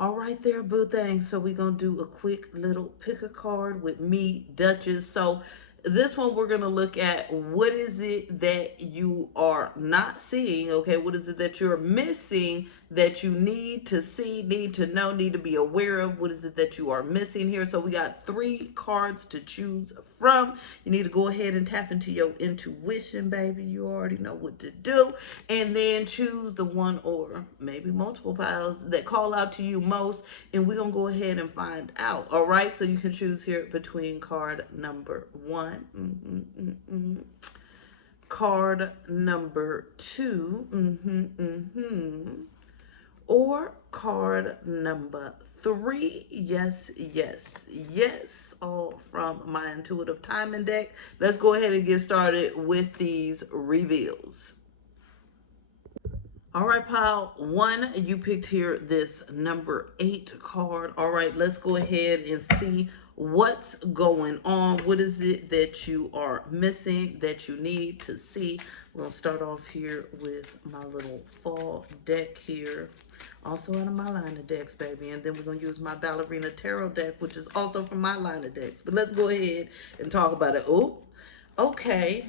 All right there, boo thing. So we're going to do a quick little pick a card with me, Duchess. So this one we're going to look at what is it that you are not seeing, okay? What is it that you're missing that you need to see, need to know, need to be aware of? What is it that you are missing here? So we got 3 cards to choose from. You need to go ahead and tap into your intuition, baby. You already know what to do. And then choose the one or maybe multiple piles that call out to you most. And we're going to go ahead and find out. All right. So you can choose here between card number 1. Card number 2. Or card number 3. Yes, yes, yes. All from my intuitive timing deck. Let's go ahead and get started with these reveals. All right, pile 1, you picked here this number 8 card. All right, let's go ahead and see what's going on. What is it that you are missing that you need to see? We're going to start off here with my little fall deck here. Also out of my line of decks, baby. And then we're going to use my Ballerina Tarot deck, which is also from my line of decks. But let's go ahead and talk about it. Oh, okay.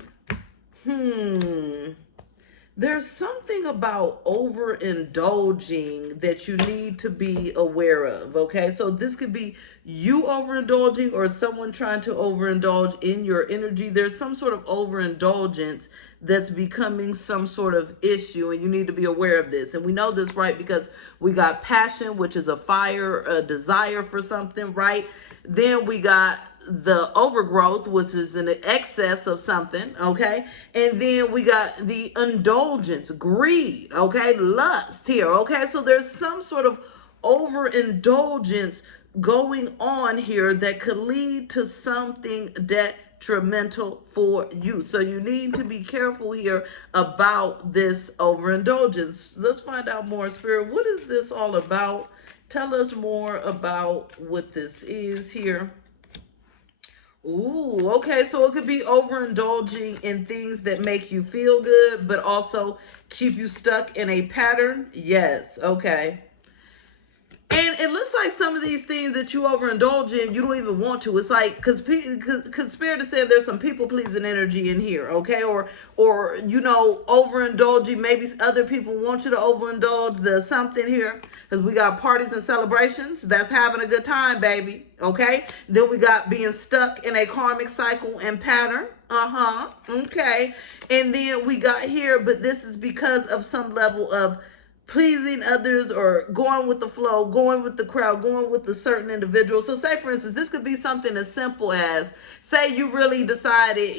There's something about overindulging that you need to be aware of, okay? So this could be you overindulging or someone trying to overindulge in your energy. There's some sort of overindulgence that's becoming some sort of issue, and you need to be aware of this. And we know this, right, because we got passion, which is a fire, a desire for something, right? Then we got the overgrowth, which is an excess of something, okay? And then we got the indulgence, greed, okay? Lust here, okay? So there's some sort of overindulgence going on here that could lead to something detrimental for you. So you need to be careful here about this overindulgence. Let's find out more, Spirit. What is this all about? Tell us more about what this is here. Ooh, okay. So it could be overindulging in things that make you feel good, but also keep you stuck in a pattern. Yes, okay. And it looks like some of these things that you overindulge in, you don't even want to. It's like, because Spirit is saying there's some people-pleasing energy in here, okay? Or overindulging. Maybe other people want you to overindulge the something here. Because we got parties and celebrations. That's having a good time, baby, okay? Then we got being stuck in a karmic cycle and pattern. Okay. And then we got here, but this is because of some level of pleasing others or going with the flow, going with the crowd, going with a certain individual. So say, for instance, this could be something as simple as, say you really decided,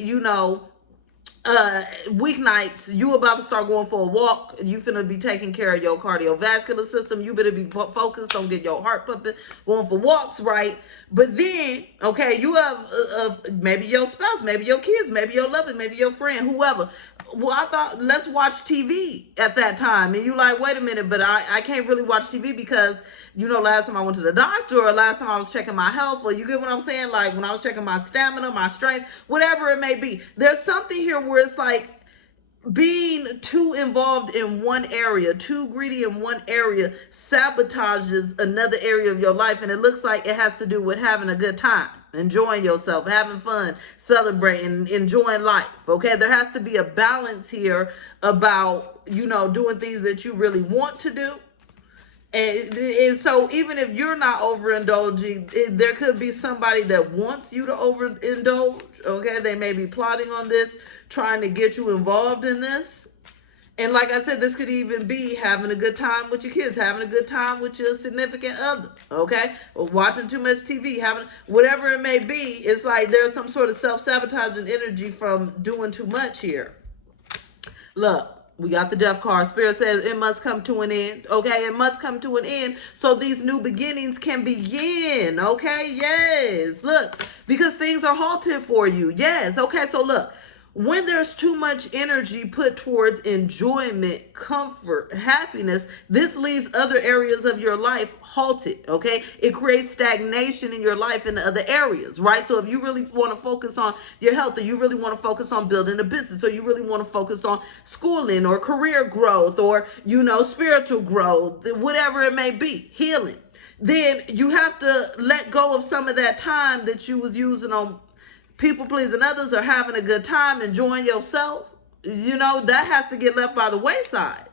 weeknights, you about to start going for a walk. You finna be taking care of your cardiovascular system. You better be focused on get your heart pumping, going for walks, right? But then, okay, you have maybe your spouse, maybe your kids, maybe your lover, maybe your friend, whoever. Well, I thought, let's watch TV at that time. And you like, wait a minute, but I can't really watch TV because, last time I went to the doctor or last time I was checking my health, or you get what I'm saying? Like when I was checking my stamina, my strength, whatever it may be. There's something here where it's like being too involved in one area, too greedy in one area sabotages another area of your life. And it looks like it has to do with having a good time, enjoying yourself, having fun, celebrating, enjoying life. Okay, there has to be a balance here about, doing things that you really want to do. And so even if you're not overindulging, there could be somebody that wants you to overindulge. Okay, they may be plotting on this, trying to get you involved in this. And like I said, this could even be having a good time with your kids, having a good time with your significant other, okay? Or watching too much TV, having whatever it may be. It's like there's some sort of self-sabotaging energy from doing too much here. Look, we got the death card. Spirit says it must come to an end, okay? It must come to an end so these new beginnings can begin, okay? Yes, look, because things are halted for you. Yes, okay, so look. When there's too much energy put towards enjoyment, comfort, happiness, this leaves other areas of your life halted, okay? It creates stagnation in your life in other areas, right? So if you really want to focus on your health, or you really want to focus on building a business, or you really want to focus on schooling or career growth or, spiritual growth, whatever it may be, healing, then you have to let go of some of that time that you was using on people pleasing others or having a good time, enjoying yourself. You know, that has to get left by the wayside.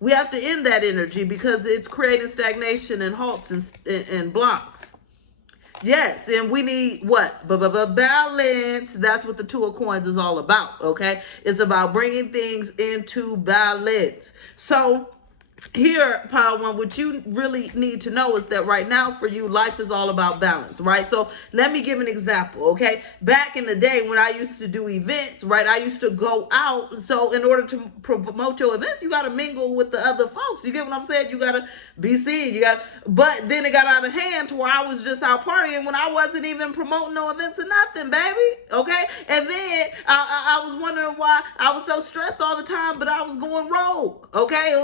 We have to end that energy because it's creating stagnation and halts and blocks. Yes, and we need what? Balance. That's what the Two of Coins is all about, okay? It's about bringing things into balance. So here, Power One, what you really need to know is that right now for you, life is all about balance, right? So let me give an example, okay? Back in the day when I used to do events, right, I used to go out. So in order to promote your events, you got to mingle with the other folks. You get what I'm saying? You got to be seen. But then it got out of hand to where I was just out partying when I wasn't even promoting no events or nothing, baby, okay? And then I was wondering why I was so stressed all the time, but I was going rogue, okay?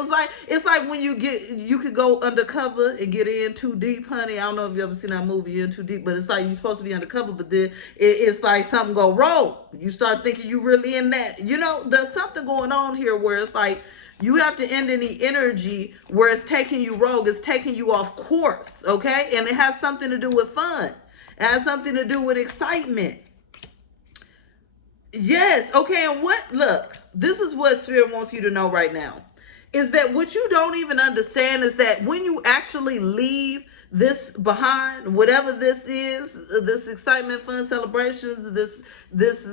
It's like when you could go undercover and get in too deep, honey. I don't know if you ever seen that movie, In Too Deep, but it's like you're supposed to be undercover, but then it's like something go wrong. You start thinking you really in that. You know, there's something going on here where it's like you have to end any energy where it's taking you rogue, it's taking you off course, okay? And it has something to do with fun. It has something to do with excitement. Yes, okay, and look, this is what Spirit wants you to know right now. Is that what you don't even understand is that when you actually leave this behind, whatever this is, this excitement, fun, celebrations, this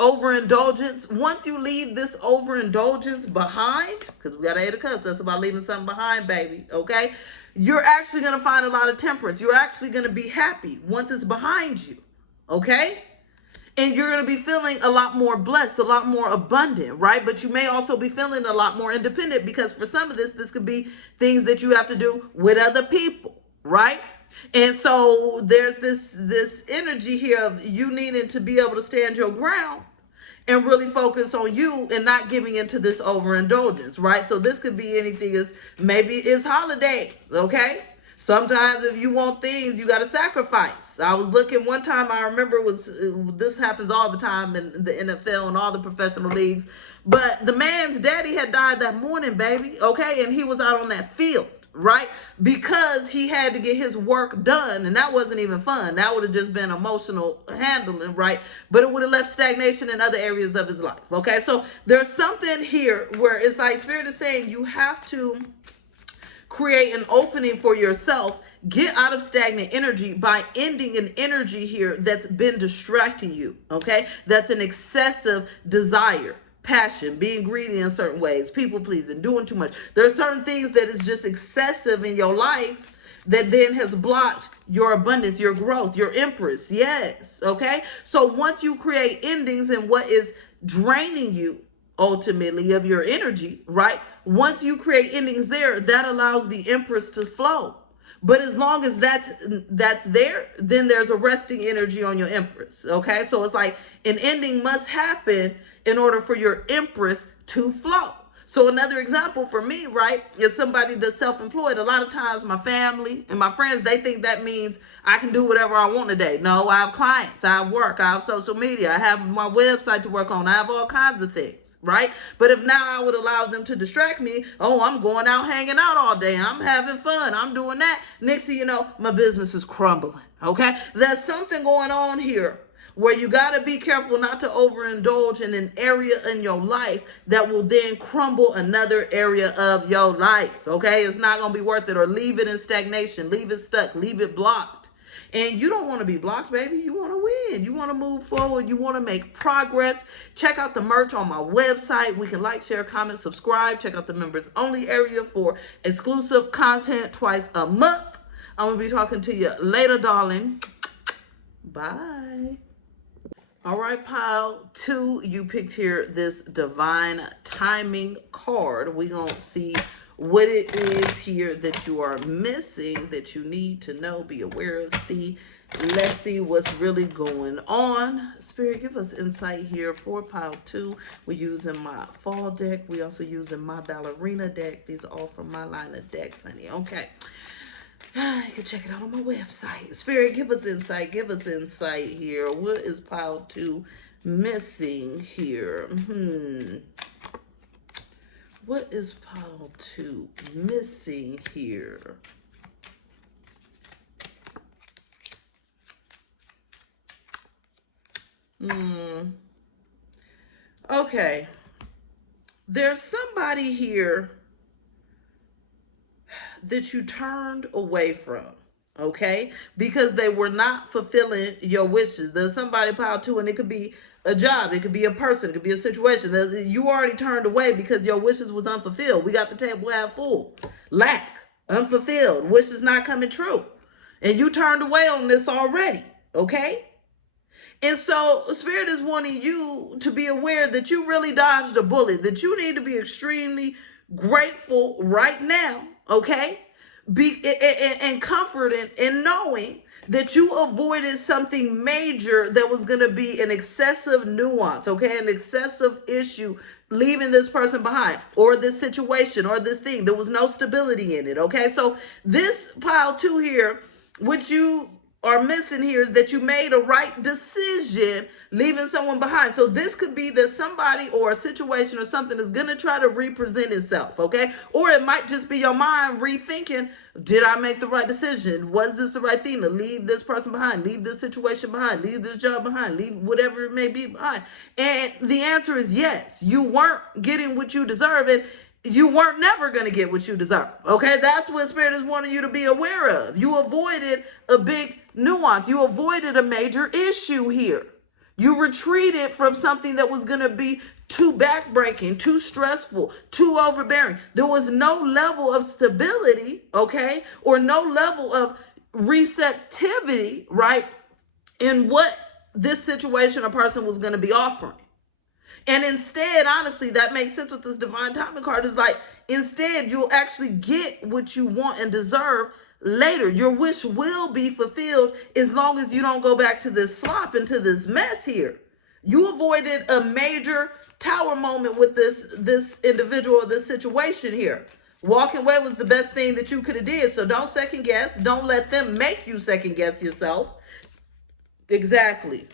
overindulgence, once you leave this overindulgence behind, because we got 8 of Cups, that's about leaving something behind, baby, okay? You're actually going to find a lot of temperance. You're actually going to be happy once it's behind you, okay? And you're going to be feeling a lot more blessed, a lot more abundant, right? But you may also be feeling a lot more independent because for some of this could be things that you have to do with other people, right? And so there's this energy here of you needing to be able to stand your ground and really focus on you and not giving into this overindulgence, right? So this could be anything as maybe it's holiday, okay? Sometimes if you want things, you got to sacrifice. I was looking one time, I remember this happens all the time in the NFL and all the professional leagues, but the man's daddy had died that morning, baby, okay? And he was out on that field, right? Because he had to get his work done, and that wasn't even fun. That would have just been emotional handling, right? But it would have left stagnation in other areas of his life, okay? So there's something here where it's like Spirit is saying you have to create an opening for yourself, get out of stagnant energy by ending an energy here that's been distracting you, okay? That's an excessive desire, passion, being greedy in certain ways, people pleasing, doing too much. There are certain things that is just excessive in your life that then has blocked your abundance, your growth, your empress. Yes, okay? So once you create endings in what is draining you, ultimately, of your energy, right? Once you create endings there, that allows the empress to flow. But as long as that's there, then there's a resting energy on your empress, okay? So it's like an ending must happen in order for your empress to flow. So another example for me, right, is somebody that's self-employed. A lot of times my family and my friends, they think that means I can do whatever I want today. No, I have clients, I have work, I have social media, I have my website to work on, I have all kinds of things. Right? But if now I would allow them to distract me, oh, I'm going out hanging out all day, I'm having fun, I'm doing that. Next thing you know, my business is crumbling. Okay? There's something going on here where you got to be careful not to overindulge in an area in your life that will then crumble another area of your life. Okay? It's not going to be worth it, or leave it in stagnation, leave it stuck, leave it blocked. And you don't want to be blocked, baby. You want to win. You want to move forward. You want to make progress. Check out the merch on my website. We can like, share, comment, subscribe. Check out the members only area for exclusive content twice a month. I'm going to be talking to you later, darling. Bye. All right, pile 2, you picked here this divine timing card. We're going to see what it is here that you are missing, that you need to know, be aware of. Let's see what's really going on. Spirit, give us insight here for pile 2. We're using my fall deck. We also using my ballerina deck. These are all from my line of decks, honey. Okay. You can check it out on my website. Spirit, give us insight. Give us insight here. What is pile 2 missing here? What is pile 2 missing here? Okay. There's somebody here that you turned away from, okay? Because they were not fulfilling your wishes. There's somebody piled too, and it could be a job, it could be a person, it could be a situation. You already turned away because your wishes was unfulfilled. We got the table half full. Lack, unfulfilled, wishes not coming true. And you turned away on this already, okay? And so Spirit is wanting you to be aware that you really dodged a bullet, that you need to be extremely grateful right now, okay? And comforted in knowing that you avoided something major that was going to be an excessive nuance, okay? An excessive issue, leaving this person behind, or this situation, or this thing. There was no stability in it, okay? So this pile two here, which you are missing here, is that you made a right decision leaving someone behind. So this could be that somebody or a situation or something is going to try to represent itself, okay? Or it might just be your mind rethinking, did I make the right decision? Was this the right thing to leave this person behind, leave this situation behind, leave this job behind, leave whatever it may be behind? And the answer is yes. You weren't getting what you deserve, and you weren't never going to get what you deserve, okay? That's what Spirit is wanting you to be aware of. You avoided a big nuance. You avoided a major issue here. You retreated from something that was going to be too backbreaking, too stressful, too overbearing. There was no level of stability, okay, or no level of receptivity, right, in what this situation or person was going to be offering. And instead, honestly, that makes sense with this divine timing card. Is like, instead, you'll actually get what you want and deserve later. Your wish will be fulfilled as long as you don't go back to this slop, into this mess here. You avoided a major tower moment with this individual, this situation here. Walking away was the best thing that you could have did. So don't second guess. Don't let them make you second guess yourself. Exactly.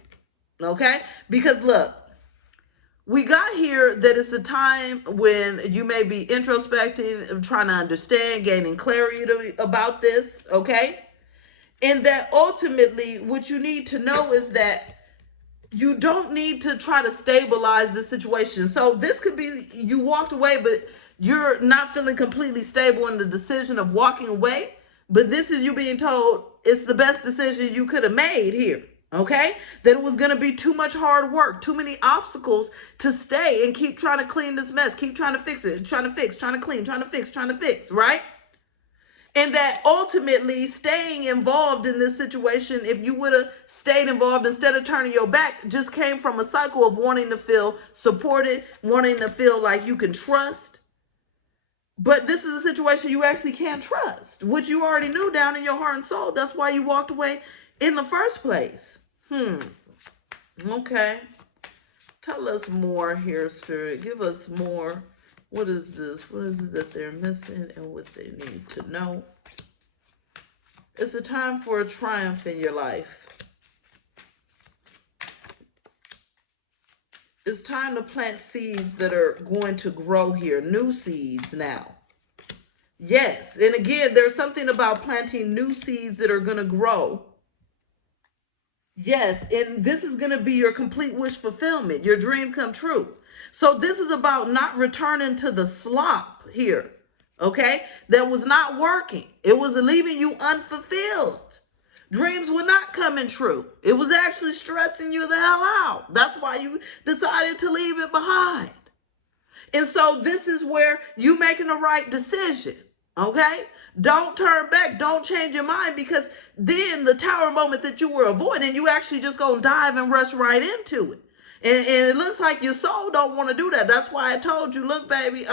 Okay? Because look, we got here that it's a time when you may be introspecting, trying to understand, gaining clarity about this, okay? And that ultimately what you need to know is that you don't need to try to stabilize the situation. So this could be you walked away, but you're not feeling completely stable in the decision of walking away. But this is you being told it's the best decision you could have made here. Okay, that it was going to be too much hard work, too many obstacles to stay and keep trying to clean this mess, keep trying to fix it, trying to fix, trying to clean, trying to fix, right? And that ultimately staying involved in this situation, if you would have stayed involved instead of turning your back, just came from a cycle of wanting to feel supported, wanting to feel like you can trust. But this is a situation you actually can't trust, which you already knew down in your heart and soul. That's why you walked away in the first place. Okay. Tell us more here, Spirit. Give us more. What is this? What is it that they're missing and what they need to know? It's a time for a triumph in your life. It's time to plant seeds that are going to grow here. New seeds now. Yes. And again, there's something about planting new seeds that are going to grow. Yes, and this is going to be your complete wish fulfillment, your dream come true. So this is about not returning to the slop here, okay? That was not working. It was leaving you unfulfilled. Dreams were not coming true. It was actually stressing you the hell out. That's why you decided to leave it behind. And so this is where you making the right decision, okay? Don't turn back. Don't change your mind, because then the tower moment that you were avoiding, you actually just gonna dive and rush right into it. And it looks like your soul don't want to do that. That's why I told you, look, baby,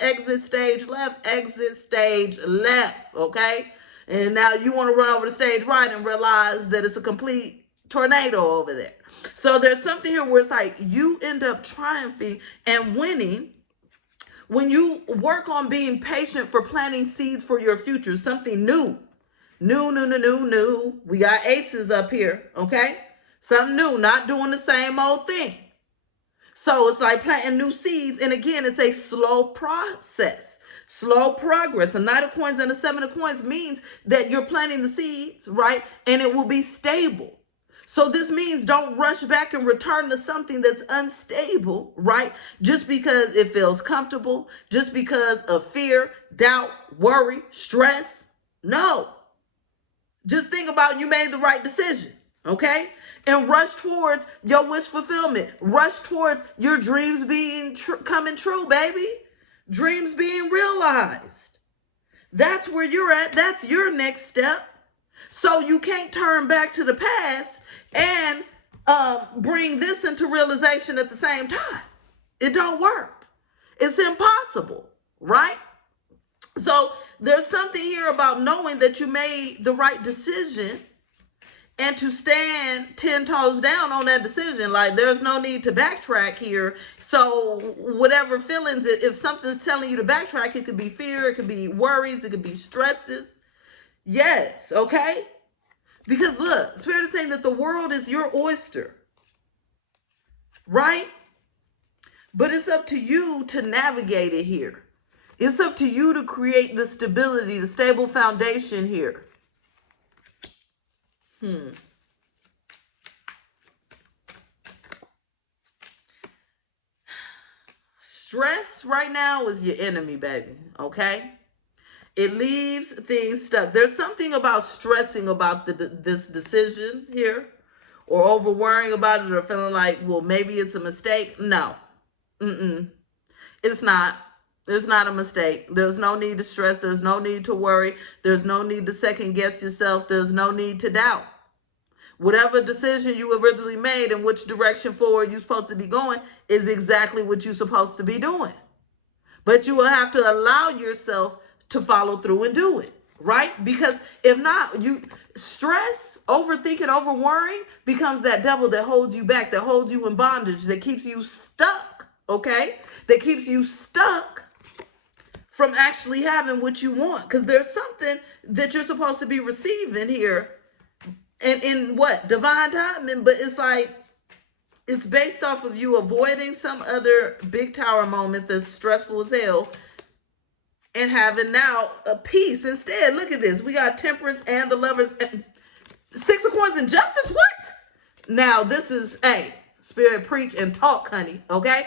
exit stage left, okay? And now you want to run over the stage right and realize that it's a complete tornado over there. So there's something here where it's like you end up triumphing and winning when you work on being patient for planting seeds for your future, something new. New. We got aces up here, okay? Something new, not doing the same old thing. So it's like planting new seeds. And again, it's a slow process, slow progress. A Knight of Coins and a Seven of Coins means that you're planting the seeds, right? And it will be stable. So this means don't rush back and return to something that's unstable, right? Just because it feels comfortable, just because of fear, doubt, worry, stress. No. Just think about you made the right decision, okay? And rush towards your wish fulfillment. Rush towards your dreams being coming true, baby. Dreams being realized. That's where you're at. That's your next step. So you can't turn back to the past and bring this into realization at the same time. It don't work. It's impossible, right? So there's something here about knowing that you made the right decision and to stand 10 toes down on that decision. Like, there's no need to backtrack here. So whatever feelings, if something's telling you to backtrack, it could be fear, it could be worries, it could be stresses. Yes, okay? Because look, Spirit is saying that the world is your oyster, right? But it's up to you to navigate it here. It's up to you to create the stability, the stable foundation here. Stress right now is your enemy, baby, okay? It leaves things stuck. There's something about stressing about this decision here, or over worrying about it, or feeling like, well, maybe it's a mistake. No. It's not. It's not a mistake. There's no need to stress. There's no need to worry. There's no need to second guess yourself. There's no need to doubt. Whatever decision you originally made and which direction forward you're supposed to be going is exactly what you're supposed to be doing. But you will have to allow yourself to follow through and do it, right? Because if not, you stress, overthinking, over worrying becomes that devil that holds you back, that holds you in bondage, that keeps you stuck, okay? That keeps you stuck from actually having what you want. Because there's something that you're supposed to be receiving here and in what? Divine timing. But it's like, it's based off of you avoiding some other big tower moment that's stressful as hell and having now a peace instead. Look at this. We got Temperance and the Lovers. And Six of Coins and Justice. What? Now this is, hey, Spirit, preach and talk, honey. Okay?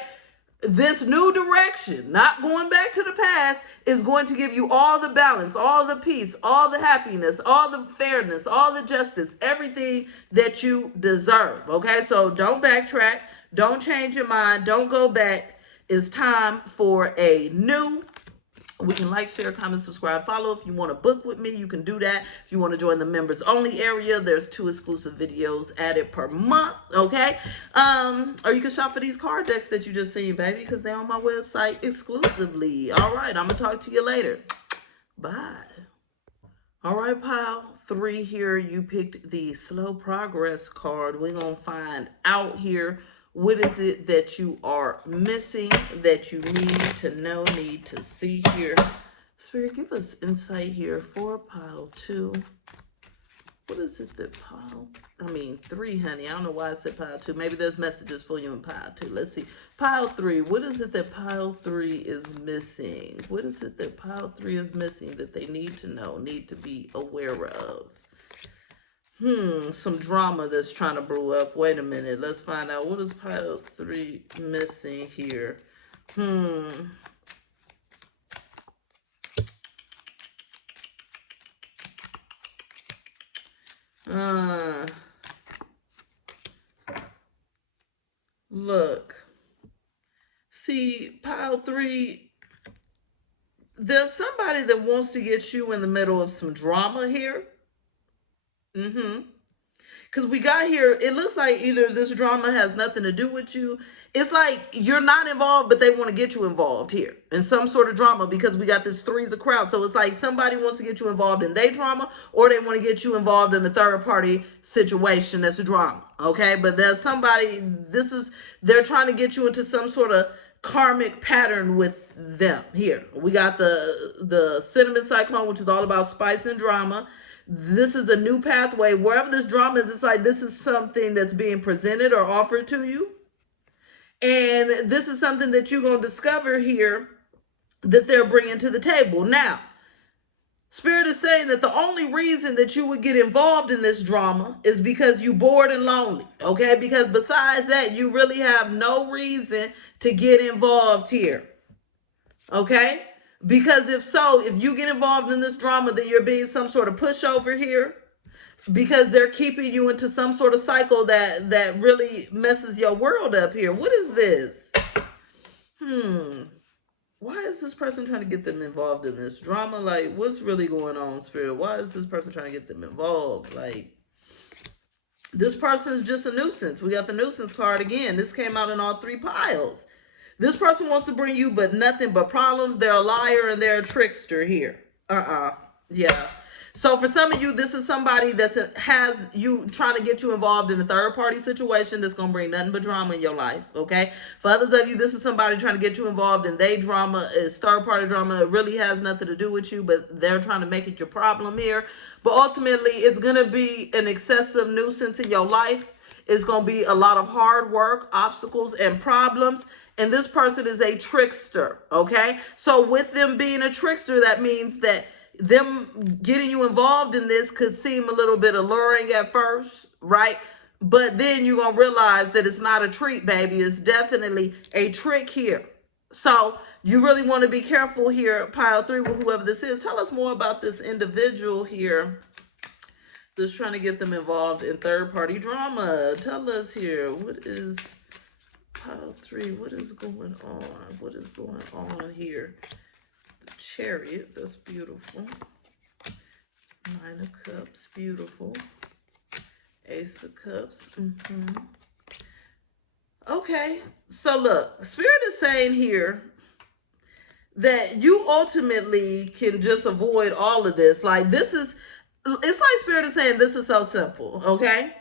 This new direction, not going back to the past, is going to give you all the balance, all the peace, all the happiness, all the fairness, all the justice, everything that you deserve. Okay? So don't backtrack. Don't change your mind. Don't go back. It's time for a new. We can like, share, comment, subscribe, follow. If you want to book with me, you can do that. If you want to join the members only area, there's 2 exclusive videos added per month, okay? Or you can shop for these card decks that you just seen, baby, because they're on my website exclusively. All right, I'm going to talk to you later. Bye. All right, pile 3 here. You picked the slow progress card. We're going to find out here. What is it that you are missing, that you need to know, need to see here? Spirit, give us insight here for pile 2. What is it that pile, 3, honey. I don't know why I said pile 2. Maybe there's messages for you in pile 2. Let's see. Pile 3. What is it that pile 3 is missing? What is it that pile 3 is missing that they need to know, need to be aware of? Some drama that's trying to brew up. Wait a minute. Let's find out. What is pile 3 missing here? Look. See, pile 3, there's somebody that wants to get you in the middle of some drama here. Because we got here, it looks like either this drama has nothing to do with you. It's like you're not involved, but they want to get you involved here in some sort of drama, because we got this 3's a crowd. So it's like somebody wants to get you involved in their drama, or they want to get you involved in a third party situation that's a drama. Okay. But there's somebody, they're trying to get you into some sort of karmic pattern with them here. We got the cinnamon cyclone, which is all about spice and drama. This is a new pathway. Wherever this drama is, it's like this is something that's being presented or offered to you. And this is something that you're going to discover here that they're bringing to the table. Now, Spirit is saying that the only reason that you would get involved in this drama is because you bored and lonely, okay? Because besides that, you really have no reason to get involved here, okay? Because if so, if you get involved in this drama, then you're being some sort of pushover here, because they're keeping you into some sort of cycle that really messes your world up here. What is this? Why is this person trying to get them involved in this drama? Like, what's really going on, Spirit? Why is this person trying to get them involved? Like, this person is just a nuisance. We got the nuisance card again. This came out in all three piles. This person wants to bring you but nothing but problems. They're a liar and they're a trickster here. Yeah. So for some of you, this is somebody that has you trying to get you involved in a third party situation that's going to bring nothing but drama in your life, okay? For others of you, this is somebody trying to get you involved in they drama, is third party drama. It really has nothing to do with you, but they're trying to make it your problem here. But ultimately, it's going to be an excessive nuisance in your life. It's going to be a lot of hard work, obstacles, and problems. And this person is a trickster, okay? So with them being a trickster, that means that them getting you involved in this could seem a little bit alluring at first, right? But then you're going to realize that it's not a treat, baby. It's definitely a trick here. So you really want to be careful here, pile 3, with whoever this is. Tell us more about this individual here that's trying to get them involved in third-party drama. Tell us here, what is pile 3? What is going on? What is going on here? Chariot, that's beautiful. 9 of Cups, beautiful. Ace of Cups. Okay, so look, Spirit is saying here that you ultimately can just avoid all of this. Like, this is, it's like Spirit is saying this is so simple, okay?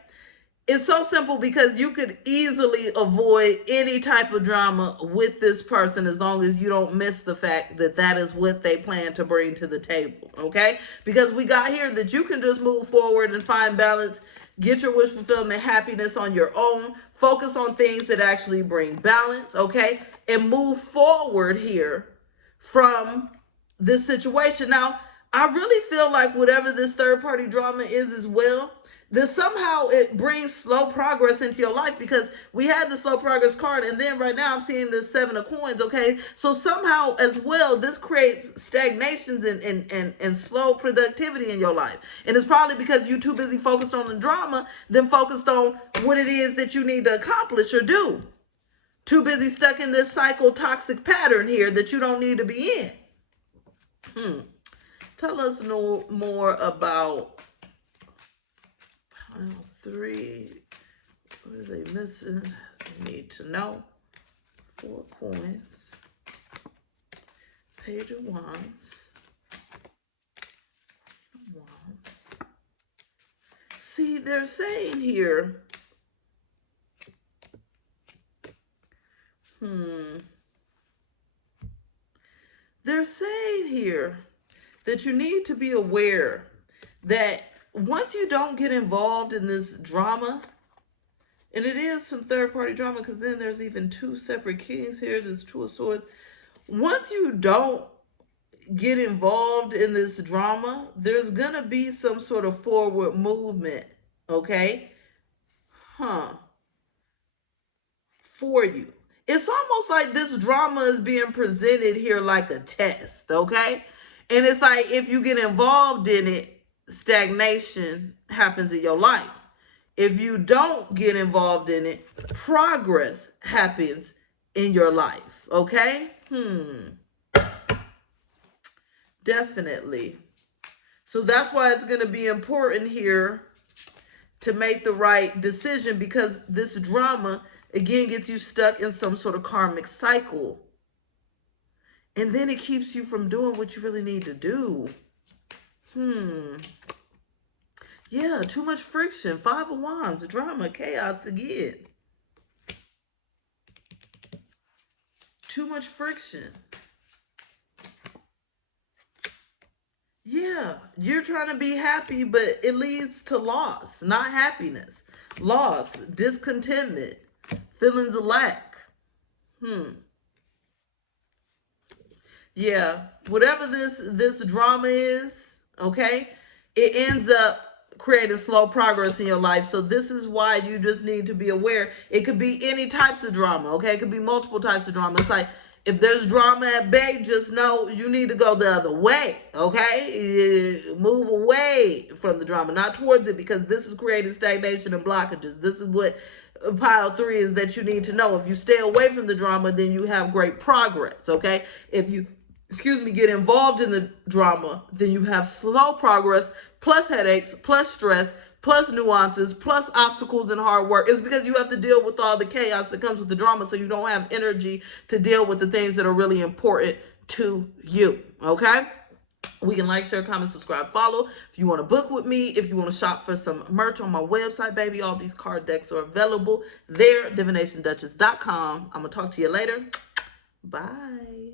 It's so simple because you could easily avoid any type of drama with this person as long as you don't miss the fact that that is what they plan to bring to the table, okay? Because we got here that you can just move forward and find balance, get your wish fulfillment, happiness on your own, focus on things that actually bring balance, okay? And move forward here from this situation. Now, I really feel like whatever this third-party drama is as well, that somehow it brings slow progress into your life, because we had the slow progress card, and then right now I'm seeing the 7 of coins, okay? So somehow as well, this creates stagnations and slow productivity in your life. And it's probably because you're too busy focused on the drama than focused on what it is that you need to accomplish or do. Too busy stuck in this cycle toxic pattern here that you don't need to be in. Tell us no more about pile 3. What are they missing? They need to know. 4 coins. Page of Wands. See, they're saying here, they're saying here that you need to be aware that once you don't get involved in this drama, and it is some third-party drama, because then there's even 2 separate kings here, there's 2 of swords. Once you don't get involved in this drama, there's gonna be some sort of forward movement, okay? For you. It's almost like this drama is being presented here like a test, okay? And it's like if you get involved in it, stagnation happens in your life. If you don't get involved in it, progress happens in your life, okay? Definitely. So that's why it's going to be important here to make the right decision, because this drama, again, gets you stuck in some sort of karmic cycle. And then it keeps you from doing what you really need to do. Yeah, too much friction. 5 of Wands, drama, chaos again. Too much friction. Yeah, you're trying to be happy, but it leads to loss, not happiness. Loss, discontentment, feelings of lack. Yeah, whatever this drama is, okay, it ends up creating slow progress in your life. So this is why you just need to be aware. It could be any types of drama, okay? It could be multiple types of drama. It's like, if there's drama at bay, just know you need to go the other way, okay? Move away from the drama, not towards it, because this is creating stagnation and blockages. This is what pile 3 is that you need to know. If you stay away from the drama, then you have great progress, okay? If you get involved in the drama, then you have slow progress, plus headaches, plus stress, plus nuances, plus obstacles and hard work. It's because you have to deal with all the chaos that comes with the drama, so you don't have energy to deal with the things that are really important to you, okay? We can like, share, comment, subscribe, follow. If you want to book with me, if you want to shop for some merch on my website, baby, all these card decks are available there, DivinationDuchess.com. I'm going to talk to you later. Bye.